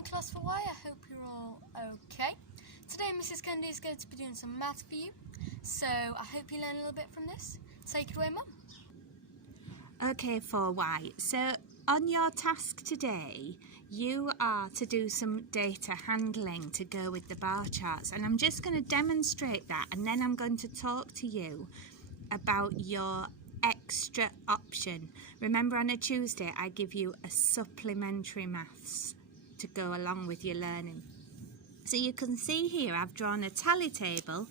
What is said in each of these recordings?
morning class for Y. I hope you're all okay. Today Mrs. Kennedy is going to be doing some math for you, so I hope you learn a little bit from this. Take it away, Mum. Okay, for Y. So on your task today, you are to do some data handling to go with the bar charts, and I'm just going to demonstrate that, and then I'm going to talk to you about your extra option. Remember, on a Tuesday I give you a supplementary maths to go along with your learning. So you can see here I've drawn a tally table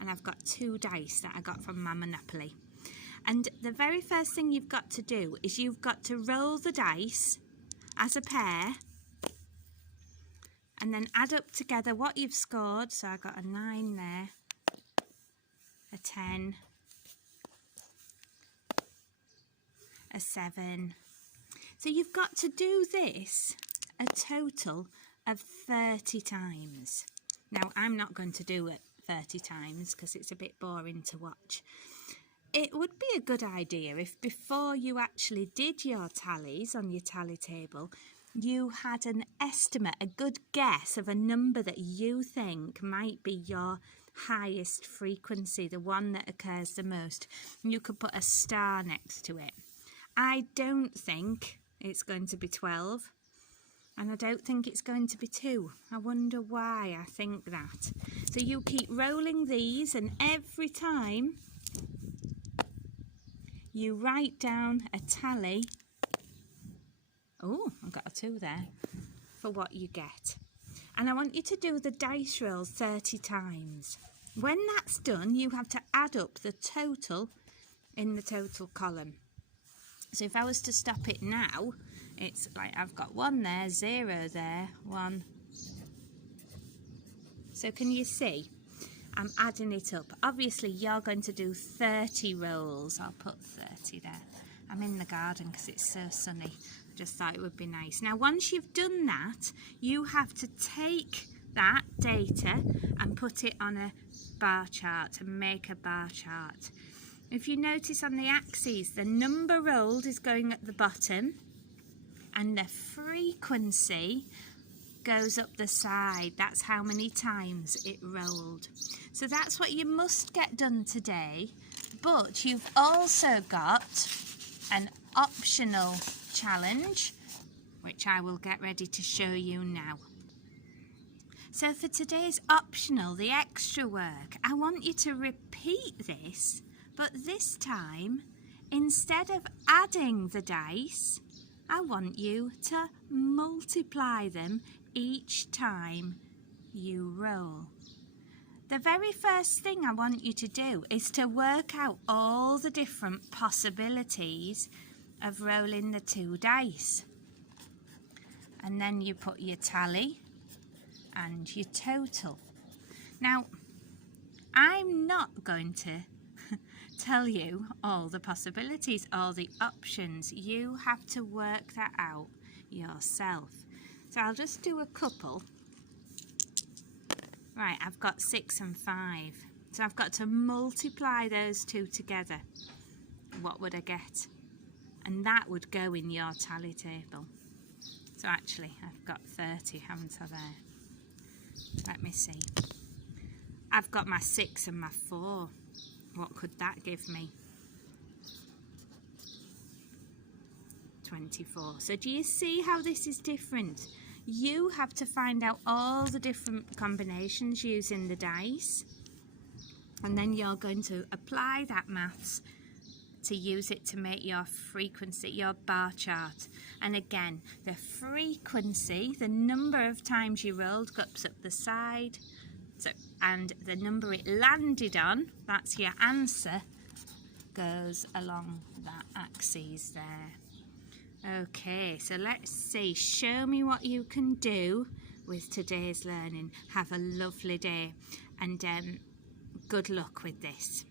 and I've got 2 dice that I got from my Monopoly. And the very first thing you've got to do is you've got to roll the dice as a pair and then add up together what you've scored. So I got a 9 there, a 10, a 7. So you've got to do this a total of 30 times. Now I'm not going to do it 30 times because it's a bit boring to watch. It would be a good idea if before you actually did your tallies on your tally table, you had an estimate, a good guess of a number that you think might be your highest frequency, the one that occurs the most. You could put a star next to it. I don't think it's going to be 12, and I don't think it's going to be 2. I wonder why I think that. So you keep rolling these, and every time you write down a tally. Oh, I've got a 2 there for what you get. And I want you to do the dice rolls 30 times. When that's done, you have to add up the total in the total column. So if I was to stop it now, it's like I've got 1 there, 0 there, 1. So can you see? I'm adding it up. Obviously, you're going to do 30 rolls. I'll put 30 there. I'm in the garden because it's so sunny. I just thought it would be nice. Now, once you've done that, you have to take that data and put it on a bar chart and make a bar chart. If you notice on the axes, the number rolled is going at the bottom and the frequency goes up the side. That's how many times it rolled. So that's what you must get done today, but you've also got an optional challenge, which I will get ready to show you now. So for today's optional, the extra work, I want you to repeat this, but this time, instead of adding the dice, I want you to multiply them each time you roll. The very first thing I want you to do is to work out all the different possibilities of rolling the 2 dice. And then you put your tally and your total. Now, I'm not going to tell you all the possibilities, all the options. You have to work that out yourself. So I'll just do a couple. Right, I've got 6 and 5. So I've got to multiply those 2 together. What would I get? And that would go in your tally table. So actually, I've got 30, haven't I there? Let me see. I've got my 6 and my 4. What could that give me? 24. So do you see how this is different? You have to find out all the different combinations using the dice, and then you're going to apply that maths to use it to make your frequency, your bar chart. And again, the frequency, the number of times you rolled, goes up the side. So, and the number it landed on, that's your answer, goes along that axis there. Okay, so let's see. Show me what you can do with today's learning. Have a lovely day, and good luck with this.